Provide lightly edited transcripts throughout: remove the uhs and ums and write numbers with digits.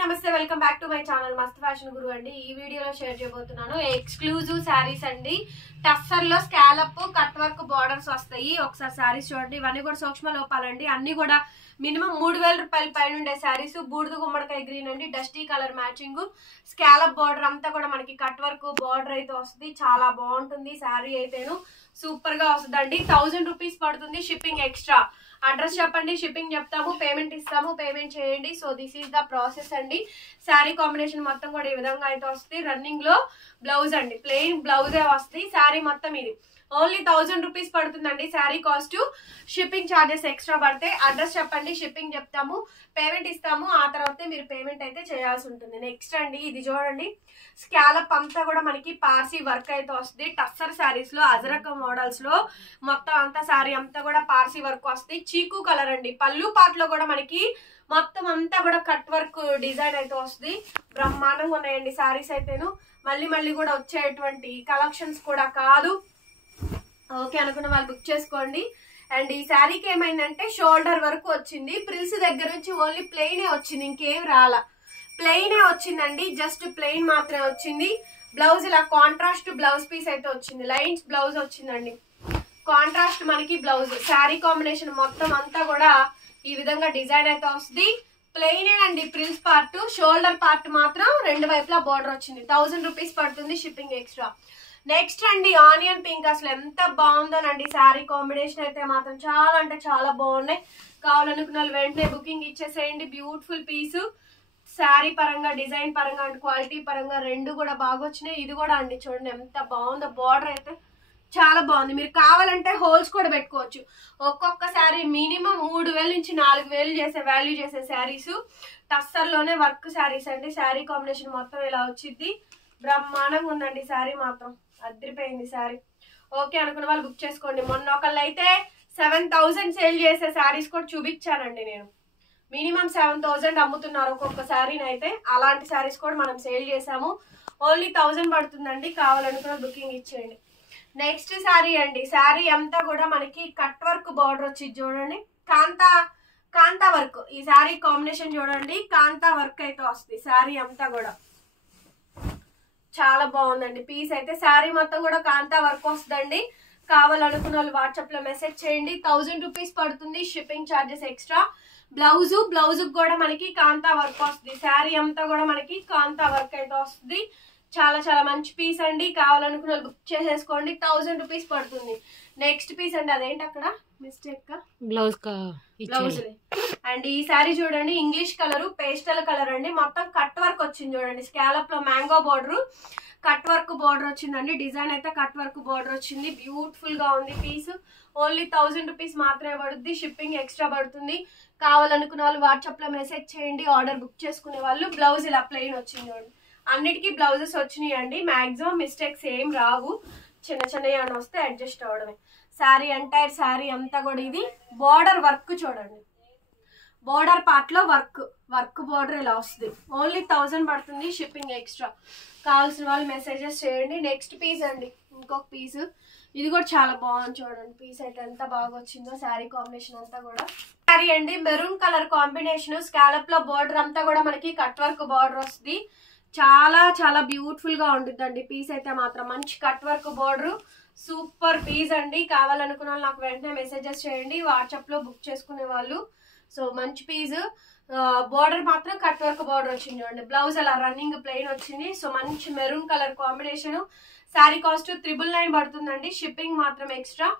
నమస్తే welcome back to my channel మస్త్ fashion గురు అండి. ఈ వీడియోలో షేర్ చేయబోతున్నాను ఎక్స్క్లూజివ్ శారీస్ అండి. టస్సర్ లో స్కాలప్ కట్ వర్క్ బార్డర్స్ వస్తాయి. ఒకసారి శారీస్ చూడండి. ఇవన్నీ కూడా సూక్ష్మ లోపాలండి. అన్ని కూడా మినిమం 3000 రూపాయల పైన ఉండే శారీస్. బూడిద గుమ్మడికాయ గ్రీన్ అండి, dusty colour matching, scallop border అంతా కూడా మనకి కట్ వర్క్ బార్డర్ అయితే వస్తుంది. చాలా బాగుంటుంది శారీ అయితేను, సూపర్ గా వస్తుందండి. 1000 రూపీస్ పడుతుంది, షిప్పింగ్ ఎక్స్ట్రా. అడ్రస్ చెప్పండి, షిప్పింగ్ చెప్తాము, పేమెంట్ ఇస్తాము, పేమెంట్ చేయండి. So this is the process అండి. శారీ కాంబినేషన్ మొత్తం కూడా ఈ విధంగా అయితే వస్తుంది. రన్నింగ్ లో బ్లౌజ్ అండి, ప్లెయిన్ బ్లౌజే వస్తుంది. శారీ మొత్తం ఇది ఓన్లీ 1000 రూపీస్ పడుతుందండి. Sari cost, shipping charges extra పడితే. అడ్రస్ చెప్పండి, షిప్పింగ్ చెప్తాము, పేమెంట్ ఇస్తాము. ఆ తర్వాత మీరు పేమెంట్ అయితే చేయాల్సి ఉంటుంది. నెక్స్ట్ అండి, ఇది చూడండి. స్కాలప్ అంతా కూడా మనకి పార్సీ వర్క్ అయితే వస్తుంది. టస్సర్ శారీస్ లో అజరక మోడల్స్ లో మొత్తం అంతా శారీ అంతా కూడా పార్సీ వర్క్ వస్తుంది. చీకు కలర్ అండి. పళ్ళు పార్ట్ లో కూడా మనకి మొత్తం అంతా కూడా కట్ వర్క్ డిజైన్ అయితే వస్తుంది. బ్రహ్మాండంగా ఉన్నాయండి శారీస్ అయితేను. మళ్ళీ కూడా వచ్చేటువంటి కలెక్షన్స్ కూడా కాదు. ఓకే అనుకున్న వాళ్ళు బుక్ చేసుకోండి. అండ్ ఈ శారీకి ఏమైందంటే షోల్డర్ వరకు వచ్చింది. ప్రిల్స్ దగ్గర నుంచి ఓన్లీ ప్లెయినే వచ్చింది, ఇంకేం రాలా. ప్లెయినే వచ్చిందండి, జస్ట్ ప్లెయిన్ మాత్రమే వచ్చింది. బ్లౌజ్ ఇలా కాంట్రాస్ట్ బ్లౌజ్ పీస్ అయితే వచ్చింది. లైన్స్ బ్లౌజ్ వచ్చిందండి, కాంట్రాస్ట్ మనకి బ్లౌజ్. శారీ కాంబినేషన్ మొత్తం అంతా కూడా ఈ విధంగా డిజైన్ అయితే వస్తుంది. ప్లెయినే అండి ప్రిల్స్ పార్ట్. షోల్డర్ పార్ట్ మాత్రం రెండు వైపులా బోర్డర్ వచ్చింది. 1000 రూపీస్ పడుతుంది, షిప్పింగ్ ఎక్స్ట్రా. నెక్స్ట్ అండి, ఆనియన్ పింక్. అసలు ఎంత బాగుందోనండి శారీ కాంబినేషన్ అయితే మాత్రం చాలా అంటే చాలా బాగున్నాయి. కావాలనుకున్న వాళ్ళు వెంటనే బుకింగ్ ఇచ్చేసేయండి. Beautiful piece. శారీ పరంగా, డిజైన్ పరంగా అండ్ క్వాలిటీ పరంగా రెండు కూడా బాగా వచ్చినాయి. ఇది కూడా అండి చూడండి ఎంత బాగుందో. బార్డర్ అయితే చాలా బాగుంది. మీరు కావాలంటే హోల్స్ కూడా పెట్టుకోవచ్చు. ఒక్కొక్క శారీ మినిమం 3000 నుంచి 4000 చేసే వాల్యూ చేసే శారీస్. టస్సర్ లోనే వర్క్ శారీస్ అండి. శారీ కాంబినేషన్ మొత్తం ఇలా వచ్చింది. బ్రహ్మాండంగా ఉందండి శారీ మాత్రం, అదిరిపోయింది శారీ. ఓకే అనుకున్న వాళ్ళు బుక్ చేసుకోండి. మొన్న ఒకళ్ళు అయితే 7000 సేల్ చేసే శారీస్ కూడా చూపించానండి నేను. మినిమం 7000 అమ్ముతున్నారు ఒక్కొక్క శారీని అయితే. అలాంటి శారీస్ కూడా మనం సేల్ చేసాము. ఓన్లీ 1000 పడుతుందండి. కావాలనుకున్న బుకింగ్ ఇచ్చేయండి. నెక్స్ట్ శారీ అండి. శారీ అంతా కూడా మనకి కట్ వర్క్ బార్డర్ వచ్చి చూడండి, కాంతా వర్క్. ఈ శారీ కాంబినేషన్ చూడండి, కాంతా వర్క్ అయితే వస్తుంది. శారీ అంతా కూడా చాలా బాగుందండి పీస్ అయితే. శారీ మొత్తం కూడా కాంతా వర్క్ వస్తుందండి. కావాలనుకున్న వాళ్ళు వాట్సాప్ లో మెసేజ్ చేయండి. 1000 రూపీస్ పడుతుంది, షిప్పింగ్ ఛార్జెస్ ఎక్స్ట్రా. బ్లౌజ్ కూడా మనకి కాంతా వర్క్ వస్తుంది. శారీ అంతా కూడా మనకి కాంతా వర్క్ అయితే వస్తుంది. చాలా మంచి పీస్ అండి. కావాలనుకున్న వాళ్ళు బుక్ చేసేసుకోండి. 1000 రూపీస్ పడుతుంది. నెక్స్ట్ పీస్ అండి, అదేంటి అక్కడ మిస్టేక్, బ్లౌజ్. అండ్ ఈ శారీ చూడండి, ఇంగ్లీష్ కలర్, పేస్టల్ కలర్ అండి. మొత్తం కట్ వర్క్ వచ్చింది చూడండి. స్కాలప్ లో mango border, cut work border వచ్చిందండి. డిజైన్ అయితే కట్ వర్క్ బార్డర్ వచ్చింది. బ్యూటిఫుల్ గా ఉంది పీస్. ఓన్లీ 1000 రూపీస్ మాత్రమే పడుతుంది, షిప్పింగ్ ఎక్స్ట్రా పడుతుంది. కావాలనుకున్న వాళ్ళు వాట్సాప్ లో మెసేజ్ చేయండి. ఆర్డర్ బుక్ చేసుకునే వాళ్ళు. బ్లౌజ్ ఇలా ప్లెయిన్ వచ్చింది చూడండి. అన్నిటికీ బ్లౌజెస్ వచ్చినాయి అండి. మాక్సిమం మిస్టేక్స్ ఏం రావు, చిన్న అని వస్తే అడ్జస్ట్ అవడమే. శారీ ఎంటైర్ శారీ అంతా కూడా ఇది బార్డర్ వర్క్ చూడండి. బార్డర్ పార్ట్ లో వర్క్ బార్డర్ ఇలా వస్తుంది. ఓన్లీ 1000 పడుతుంది, షిప్పింగ్ ఎక్స్ట్రా. కావాల్సిన వాళ్ళు మెసేజెస్ చేయండి. నెక్స్ట్ పీస్ అండి, ఇంకొక పీస్. ఇది కూడా చాలా బాగుంది చూడండి. పీస్ అయితే ఎంత బాగా వచ్చిందో. శారీ కాంబినేషన్ అంతా కూడా శారీ అండి మెరూన్ కలర్ కాంబినేషన్. స్కాలప్ లో బార్డర్ అంతా కూడా మనకి కట్ వర్క్ బార్డర్ వస్తుంది. చాలా బ్యూటిఫుల్ గా ఉంటుందండి పీస్ అయితే మాత్రం. మంచి cut work border, super piece అండి. కావాలనుకున్న వాళ్ళు నాకు వెంటనే మెసేజెస్ చేయండి, వాట్సాప్ లో బుక్ చేసుకునే వాళ్ళు. సో మంచి పీస్. బార్డర్ మాత్రం కట్ వర్క్ బార్డర్ వచ్చింది చూడండి. బ్లౌజ్ అలా రన్నింగ్ ప్లెయిన్ వచ్చింది. సో మంచి maroon colour combination. Sari cost 999 పడుతుందండి, షిప్పింగ్ మాత్రం ఎక్స్ట్రా.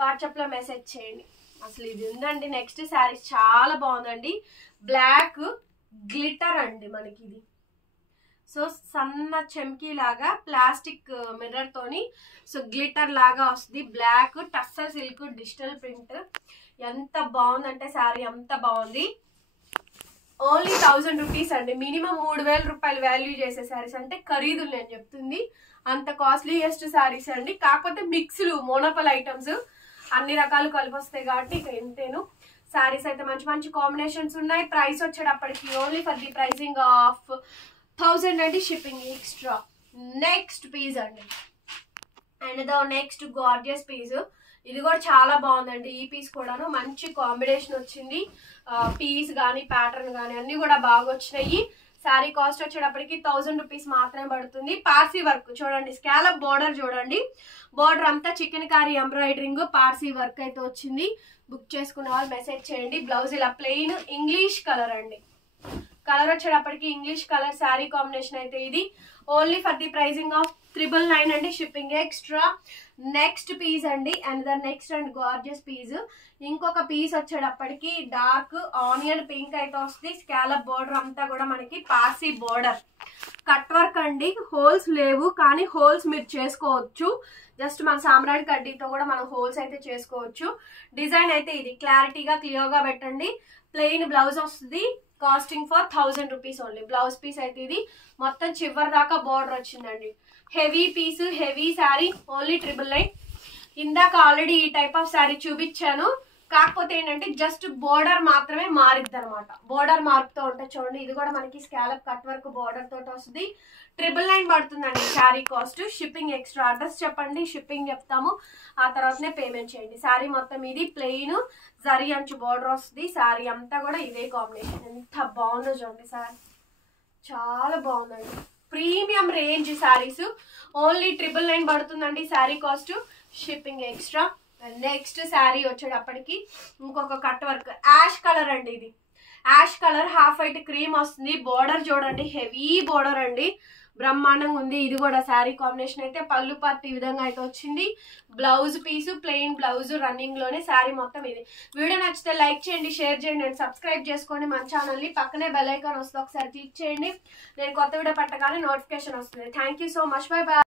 వాట్సాప్ లో మెసేజ్ చేయండి. అసలు ఇది ఉందండి. నెక్స్ట్ శారీ చాలా బాగుందండి. బ్లాక్ గ్లిటర్ అండి మనకి ఇది. సో సన్న చెమ్కీ లాగా ప్లాస్టిక్ మిర్రర్ తోని సో గ్లిటర్ లాగా వస్తుంది. Black tussar silk digital print. ఎంత బాగుందంటే శారీ అంత బాగుంది. ఓన్లీ 1000 రూపీస్ అండి. మినిమం 3000 రూపాయలు వాల్యూ చేసే శారీస్ అంటే ఖరీదులు నేను చెప్తుంది. అంత కాస్ట్లీయెస్ట్ శారీస్ అండి. కాకపోతే మిక్స్లు, మోనోపల్ ఐటమ్స్ అన్ని రకాలు కలిపి వస్తాయి కాబట్టి ఇక ఎంతేను. శారీస్ అయితే మంచి కాంబినేషన్స్ ఉన్నాయి. ప్రైస్ వచ్చేటప్పటికి only for the pricing of 1000 అండి, షిప్పింగ్ ఎక్స్ట్రా. నెక్స్ట్ పీస్ అండి, and the next gorgeous piece. ఇది కూడా చాలా బాగుందండి. ఈ పీస్ కూడాను మంచి కాంబినేషన్ వచ్చింది. పీస్ కానీ ప్యాటర్న్ కానీ అన్ని కూడా బాగా వచ్చినాయి. శారీ కాస్ట్ వచ్చేటప్పటికి 1000 రూపీస్ మాత్రమే పడుతుంది. పార్సీ వర్క్ చూడండి, స్కాలప్ బోర్డర్ చూడండి, బోర్డర్ అంతా chikankari embroidering Parsi work అయితే వచ్చింది. బుక్ చేసుకున్న వాళ్ళు మెసేజ్ చేయండి. బ్లౌజ్ ఇలా ప్లెయిన్ ఇంగ్లీష్ కలర్ అండి, కలర్ వచ్చేటప్పటికి ఇంగ్లీష్ కలర్ శారీ కాంబినేషన్ అయితే ఇది. Only for the pricing of 999 అండి, షిప్పింగ్ ఎక్స్ట్రా. నెక్స్ట్ పీస్ అండి, and next and gorgeous piece. ఇంకొక పీస్ వచ్చేటప్పటికి డార్క్ ఆనియన్ పింక్ అయితే వస్తుంది. స్కాలప్ బోర్డర్ అంతా కూడా మనకి పార్సీ బోర్డర్, కట్ వర్క్ అండి. హోల్స్ లేవు కానీ హోల్స్ మీరు చేసుకోవచ్చు. జస్ట్ మన సామ్రాణి కడ్డీతో కూడా మనం హోల్స్ అయితే చేసుకోవచ్చు. డిజైన్ అయితే ఇది క్లారిటీగా క్లియర్ గా పెట్టండి. ప్లెయిన్ బ్లౌజ్ వస్తుంది, costing for 1000 rupees only. Blouse piece అయితే ఇది, మొత్తం చివరి దాకా బోర్డర్ వచ్చిందండి. Heavy piece, heavy sari, only 999. ఇందాక ఆల్రెడీ ఈ టైప్ ఆఫ్ శారీ చూపించాను, కాకపోతే ఏంటంటే జస్ట్ బోర్డర్ మాత్రమే మారిద్ది అనమాట. బోర్డర్ మారుతూ ఉంటుంది చూడండి. ఇది కూడా మనకి స్కాలప్ కట్ వర్క్ బోర్డర్ తోటి వస్తుంది. 999 పడుతుందండి sari cost. Shipping extra. Address చెప్పండి, షిప్పింగ్ చెప్తాము, ఆ తర్వాతనే పేమెంట్ చేయండి. శారీ మొత్తం ఇది ప్లెయిన్ జరీ అంచు బోర్డర్ వస్తుంది. శారీ అంతా కూడా ఇదే కాంబినేషన్. ఎంత బాగుందో చూడండి శారీ, చాలా బాగుందండి. ప్రీమియం రేంజ్ శారీస్, ఓన్లీ 999 పడుతుందండి sari cost, shipping extra. Next sari వచ్చేటప్పటికి ఇంకొక కట్ వర్క్ యాష్ కలర్ అండి. ఇది ash colour half white cream వస్తుంది. బోర్డర్ చూడండి, హెవీ బోర్డర్ అండి, బ్రహ్మాండంగా ఉంది. ఇది కూడా శారీ కాంబినేషన్ అయితే పళ్ళు పార్ట్ ఈ విధంగా అయితే వచ్చింది. Blouse piece plain blouse running లోనే శారీ మొత్తం ఇది. వీడియో నచ్చితే లైక్ చేయండి, షేర్ చేయండి అండ్ సబ్స్క్రైబ్ చేసుకోండి మన ఛానల్ ని. పక్కనే బెల్ ఐకాన్ వస్తుంది, ఒకసారి క్లిక్ చేయండి. నేను కొత్త వీడియో పెట్టగానే నోటిఫికేషన్ వస్తుంది. Thank you so much, by by.